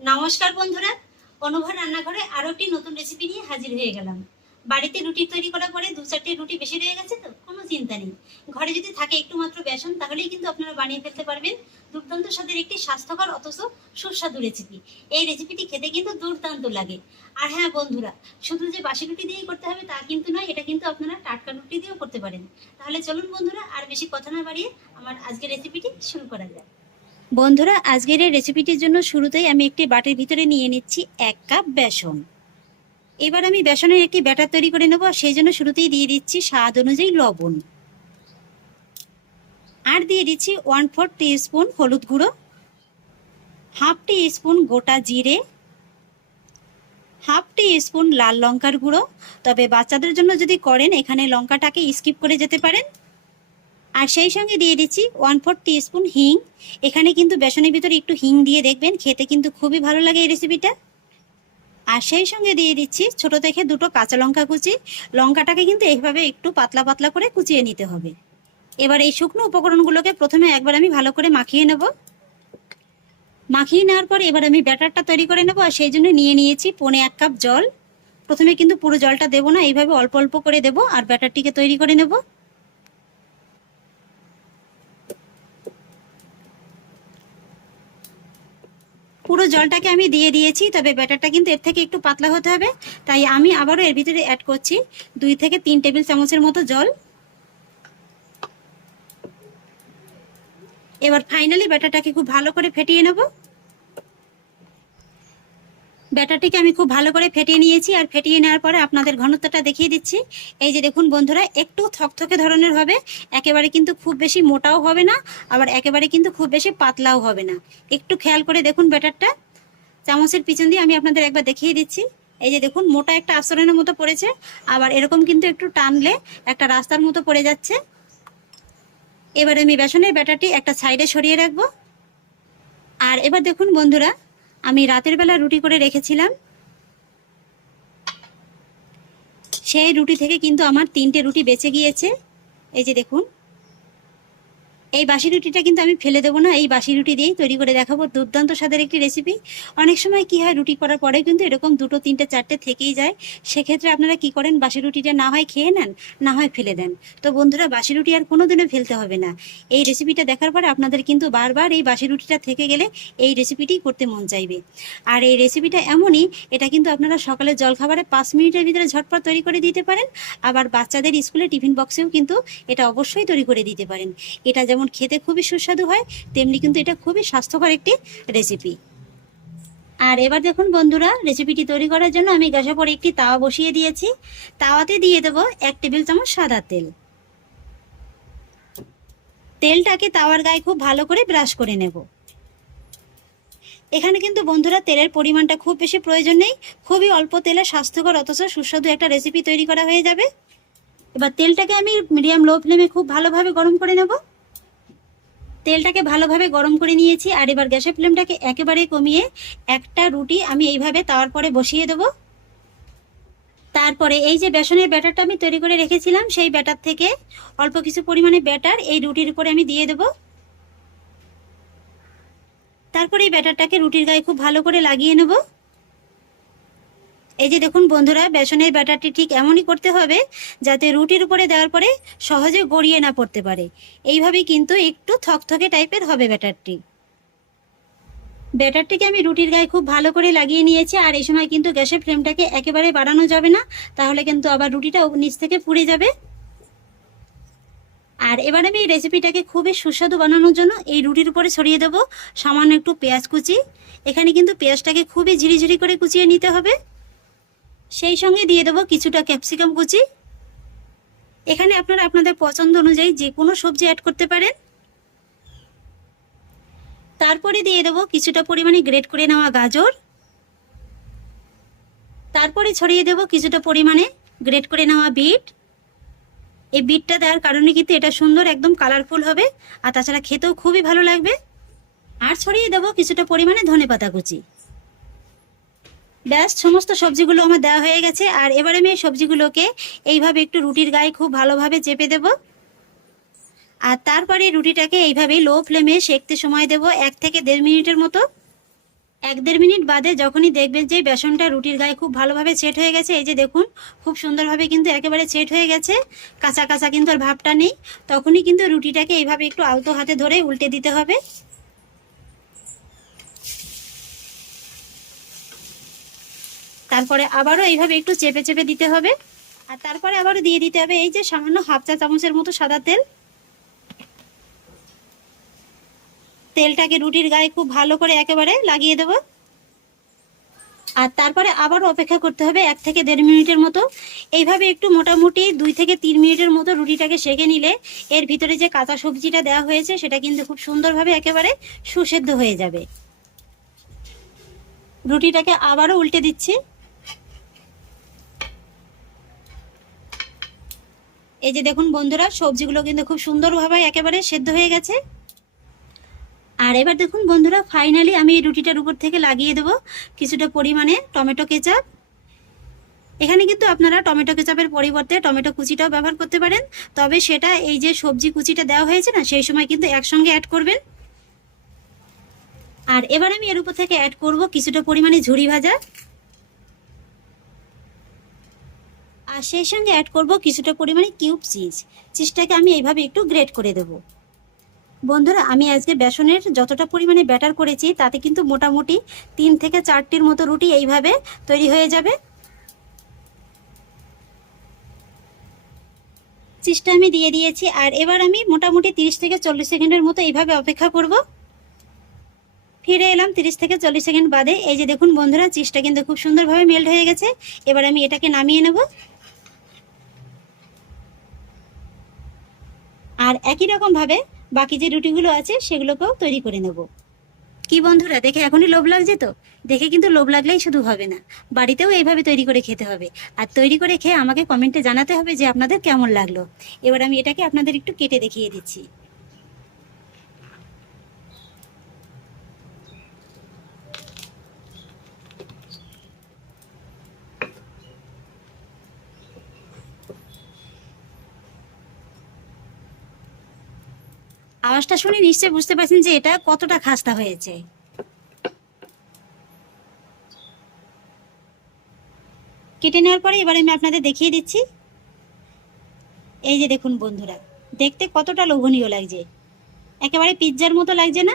নমস্কার বন্ধুরা অনুভব রান্নাঘরে আরও একটি নতুন রেসিপি নিয়ে হাজির হয়ে গেলাম। বাড়িতে রুটি তৈরি করার পরে দু চারটে রুটি বেশি রয়ে গেছে তো কোনো চিন্তা নেই। ঘরে যদি থাকে একটু মাত্র বেসন, তাহলেই কিন্তু আপনারা বানিয়ে ফেলতে পারবেন। দুর্দান্ত স্বাদের একটি স্বাস্থ্যকর, অথচ সুস্বাদু রেসিপি এই রেসিপিটি খেতে কিন্তু দুর্দান্ত লাগে। আর হ্যাঁ বন্ধুরা, শুধু যে বাসি রুটি দিয়েই করতে হবে তা কিন্তু নয়, এটা কিন্তু আপনারা টাটকা রুটি দিয়েও করতে পারেন। তাহলে চলুন বন্ধুরা, আর বেশি কথা না বাড়িয়ে আমার আজকের রেসিপিটি শুরু করা যায় বন্ধুরা, আজকের এই রেসিপিটির জন্য শুরুতেই আমি একটি বাটির ভিতরে নিয়ে নিচ্ছি এক কাপ বেসন। এবার আমি বেসনের একটি ব্যাটার তৈরি করে নেব, সেই জন্য শুরুতেই দিয়ে দিচ্ছি স্বাদ অনুযায়ী লবণ। আর দিয়ে দিচ্ছি ওয়ান ফোর স্পুন হলুদ গুঁড়ো, হাফ টি স্পুন গোটা জিরে, হাফ টি স্পুন লাল লঙ্কার গুঁড়ো। তবে বাচ্চাদের জন্য যদি করেন, এখানে লঙ্কাটাকে স্কিপ করে যেতে পারেন। আর সেই সঙ্গে দিয়ে দিচ্ছি ওয়ান ফোর স্পুন হিং এখানে কিন্তু বেসনের ভিতরে একটু হিং দিয়ে দেখবেন, খেতে কিন্তু খুবই ভালো লাগে এই রেসিপিটা আর সেই সঙ্গে দিয়ে দিচ্ছি ছোট থেকে দুটো কাঁচা লঙ্কা কুচি। লঙ্কাটাকে কিন্তু এইভাবে একটু পাতলা পাতলা করে কুচিয়ে নিতে হবে। এবার এই শুকনো উপকরণগুলোকে প্রথমে একবার আমি ভালো করে মাখিয়ে নেব। মাখিয়ে নেওয়ার পর এবার আমি ব্যাটারটা তৈরি করে নেব আর সেই জন্য নিয়ে নিয়েছি পনে এক কাপ জল। প্রথমে কিন্তু পুরো জলটা দেবো না, এইভাবে অল্প অল্প করে দেবো আর ব্যাটারটিকে তৈরি করে নেব। পুরো জলটাকে আমি দিয়ে দিয়েছি, তবে ব্যাটারটা কিন্তু এর থেকে একটু পাতলা হতে হবে। তাই আমি আবারও এর ভিতরে অ্যাড করছি দুই থেকে তিন টেবিল চামচের মতো জল। এবার ফাইনালি ব্যাটারটাকে খুব ভালো করে ফেটিয়ে নেব। ব্যাটারটিকে আমি খুব ভালো করে ফেটিয়ে নিয়েছি আর ফেটিয়ে নেওয়ার পরে আপনাদের ঘনত্বটা দেখিয়ে দিচ্ছি। এই যে দেখুন বন্ধুরা, একটু থকথকে ধরনের হবে, একেবারে কিন্তু খুব বেশি মোটাও হবে না, আবার একেবারে কিন্তু খুব বেশি পাতলাও হবে না। একটু খেয়াল করে দেখুন ব্যাটারটা। চামচের পিছন দিয়ে আমি আপনাদের একবার দেখিয়ে দিচ্ছি। এই যে দেখুন, মোটা একটা আস্তরণের মতো পড়েছে, আবার এরকম কিন্তু একটু টানলে একটা রাস্তার মতো পড়ে যাচ্ছে। এবার আমি বেসনের ব্যাটারটি একটা সাইডে সরিয়ে রাখব। আর এবার দেখুন বন্ধুরা আমি রাতের বেলা রুটি করে রেখেছিলাম। সেই রুটি থেকে কিন্তু আমার তিনটে রুটি বেঁচে গিয়েছে। এই যে দেখুন। এই বাসি রুটিটা কিন্তু আমি ফেলে দেবো না। এই বাসি রুটি দিয়েই তৈরি করে দেখাবো। দুর্দান্ত স্বাদের একটি রেসিপি অনেক সময় কি হয়, রুটি করার পরে কিন্তু এরকম দুটো, তিনটে, চারটে থেকেই যায়। সেক্ষেত্রে আপনারা কি করেন, বাসি রুটিটা না হয় খেয়ে নেন, না হয় ফেলে দেন। তো বন্ধুরা, বাসি রুটি আর কোনোদিনও ফেলতে হবে না। এই রেসিপিটা দেখার পরে আপনাদের কিন্তু বারবার এই বাসি রুটিটা থেকে গেলে এই রেসিপিটি করতে মন চাইবে। আর এই রেসিপিটা এমনই, এটা কিন্তু আপনারা সকালের জলখাবারে পাঁচ মিনিটের ভিতরে ঝটপট তৈরি করে দিতে পারেন। আবার বাচ্চাদের স্কুলে টিফিন বক্সেও কিন্তু এটা অবশ্যই তৈরি করে দিতে পারেন। এটা যেমন খেতে খুবই সুস্বাদু হয়, তেমনি কিন্তু এটা খুবই স্বাস্থ্যকর একটি রেসিপি আর এবার দেখুন বন্ধুরা রেসিপিটি তৈরি করার জন্য আমি গ্যাসের পরে একটি তাওয়া বসিয়ে দিয়েছি। তাওয়াতে দিয়ে দেবো এক টেবিল চামচ সাদা তেল। তেলটাকে তাওয়ার গায়ে খুব ভালো করে ব্রাশ করে নেব। এখানে কিন্তু বন্ধুরা তেলের পরিমাণটা খুব বেশি প্রয়োজন নেই, খুবই অল্প তেলে স্বাস্থ্যকর অথচ সুস্বাদু একটা রেসিপি তৈরি করা হয়ে যাবে। এবার তেলটাকে আমি মিডিয়াম লো ফ্লেমে খুব ভালোভাবে গরম করে নেব। তেলটাকে ভালোভাবে গরম করে নিয়েছি আর এবার গ্যাসের ফ্লেমটাকে একেবারে কমিয়ে একটা রুটি আমি এইভাবে তাওয়ার পরে বসিয়ে দেবো। তারপরে এই যে বেসনের ব্যাটারটা আমি তৈরি করে রেখেছিলাম, সেই ব্যাটার থেকে অল্প কিছু পরিমাণে ব্যাটার এই রুটির উপরে আমি দিয়ে দেবো। তারপরে এই ব্যাটারটাকে রুটির গায়ে খুব ভালো করে লাগিয়ে নেব। এই যে দেখুন বন্ধুরা, বেসনের ব্যাটারটি ঠিক এমনই করতে হবে যাতে রুটির উপরে দেওয়ার পরে সহজে গড়িয়ে না পড়তে পারে। এইভাবেই কিন্তু একটু থকথকে টাইপের হবে ব্যাটারটি। ব্যাটারটিকে আমি রুটির গায়ে খুব ভালো করে লাগিয়ে নিয়েছি, আর এই সময় কিন্তু গ্যাসের ফ্লেমটাকে একেবারে বাড়ানো যাবে না, তাহলে কিন্তু আবার রুটিটা নিচ থেকে পুড়ে যাবে। আর এবার আমি এই রেসিপিটাকে খুবই সুস্বাদু বানানোর জন্য এই রুটির উপরে ছড়িয়ে দেবো সামান্য একটু পেঁয়াজ কুচি। এখানে কিন্তু পেঁয়াজটাকে খুবই ঝিরিঝিরি করে কুচিয়ে নিতে হবে। সেই সঙ্গে দিয়ে দেবো কিছুটা ক্যাপসিকাম কুচি। এখানে আপনারা আপনাদের পছন্দ অনুযায়ী যে কোনো সবজি অ্যাড করতে পারেন। তারপরে দিয়ে দেবো কিছুটা পরিমাণে গ্রেট করে নেওয়া গাজর। তারপরে ছড়িয়ে দেবো কিছুটা পরিমাণে গ্রেট করে নেওয়া বিট। এই বিটটা দেওয়ার কারণে কিন্তু এটা সুন্দর একদম কালারফুল হবে, আর তাছাড়া খেতেও খুবই ভালো লাগবে। আর ছড়িয়ে দেবো কিছুটা পরিমাণে ধনে পাতা কুচি। ব্যাস, সমস্ত সবজিগুলো আমার দেওয়া হয়ে গেছে। আর এবারে আমি এই সবজিগুলোকে এইভাবে একটু রুটির গায়ে খুব ভালোভাবে চেপে দেব। আর তারপরে রুটিটাকে এইভাবে লো ফ্লেমে সেকতে সময় দেব, এক থেকে দেড় মিনিটের মতো। এক দেড় মিনিট বাদে যখনই দেখবেন যে বেসনটা রুটির গায়ে খুব ভালোভাবে সেট হয়ে গেছে, এই যে দেখুন, খুব সুন্দরভাবে কিন্তু একেবারে সেট হয়ে গেছে। কাঁচা কাঁচা কিন্তু আর ভাবটা নেই। তখনই কিন্তু রুটিটাকে এইভাবে একটু আলতো হাতে ধরে উল্টে দিতে হবে। তারপরে আবারও এইভাবে একটু চেপে চেপে দিতে হবে। আর তারপরে আবারও দিয়ে দিতে হবে এই যে সামান্য হাফ চা চামচের মতো সাদা তেল। তেলটাকে রুটির গায়ে খুব ভালো করে একেবারে লাগিয়ে দেব। আর তারপরে আবারও অপেক্ষা করতে হবে এক থেকে দেড় মিনিটের মতো। এইভাবে একটু মোটামুটি দুই থেকে তিন মিনিটের মতো রুটিটাকে সেকে নিলে এর ভিতরে যে কাঁচা সবজিটা দেওয়া হয়েছে সেটা কিন্তু খুব সুন্দরভাবে একেবারে সুসেদ্ধ হয়ে যাবে। রুটিটাকে আবারও উল্টে দিচ্ছি। এই যে দেখুন বন্ধুরা, সবজিগুলো কিন্তু খুব সুন্দরভাবে একেবারে সেদ্ধ হয়ে গেছে। আর এবার দেখুন বন্ধুরা ফাইনালি আমি এই রুটিটার উপর থেকে লাগিয়ে দেবো কিছুটা পরিমাণে টমেটো কেচাপ। এখানে কিন্তু আপনারা টমেটো কেচাপের পরিবর্তে টমেটো কুচিটাও ব্যবহার করতে পারেন। তবে সেটা এই যে সবজি কুচিটা দেওয়া হয়েছে না, সেই সময় কিন্তু একসঙ্গে অ্যাড করবেন। আর এবার আমি এর উপর থেকে অ্যাড করব কিছুটা পরিমাণে ঝুড়ি ভাজা। আর সেই সঙ্গে অ্যাড করব কিছুটা পরিমাণে কিউব চিজ চিজটাকে আমি এইভাবে একটু গ্রেট করে দেবো। বন্ধুরা, আমি আজকে বেসনের যতটা পরিমাণে ব্যাটার করেছি, তাতে কিন্তু মোটামুটি তিন থেকে চারটির মতো রুটি এইভাবে তৈরি হয়ে যাবে। চিজটা আমি দিয়ে দিয়েছি, আর এবার আমি মোটামুটি তিরিশ থেকে চল্লিশ সেকেন্ডের মতো এইভাবে অপেক্ষা করব। ফিরে এলাম তিরিশ থেকে চল্লিশ সেকেন্ড বাদে। এই যে দেখুন বন্ধুরা চিজটা কিন্তু খুব সুন্দরভাবে মেল্ট হয়ে গেছে। এবার আমি এটাকে নামিয়ে নেব। আর একই রকমভাবে বাকি যে রুটিগুলো আছে সেগুলোকেও তৈরি করে নেব। কি বন্ধুরা, দেখে এখনই লোভ লাগছে তো? দেখে কিন্তু লোভ লাগলেই শুধু হবে না। বাড়িতেও এইভাবে তৈরি করে খেতে হবে। আর তৈরি করে খেয়ে আমাকে কমেন্টে জানাতে হবে যে আপনাদের কেমন লাগল। এবার আমি এটাকে আপনাদের একটু কেটে দেখিয়ে দিচ্ছি। আওয়াজটা শুনে নিশ্চয়ই বুঝতে পারছেন যে এটা কতটা খাস্তা হয়েছে। কেটে নেওয়ার পরে এবার আমি আপনাদের দেখিয়ে দিচ্ছি। এই যে দেখুন বন্ধুরা, দেখতে কতটা লোভনীয় লাগছে। একেবারে পিৎজার মতো লাগছে না?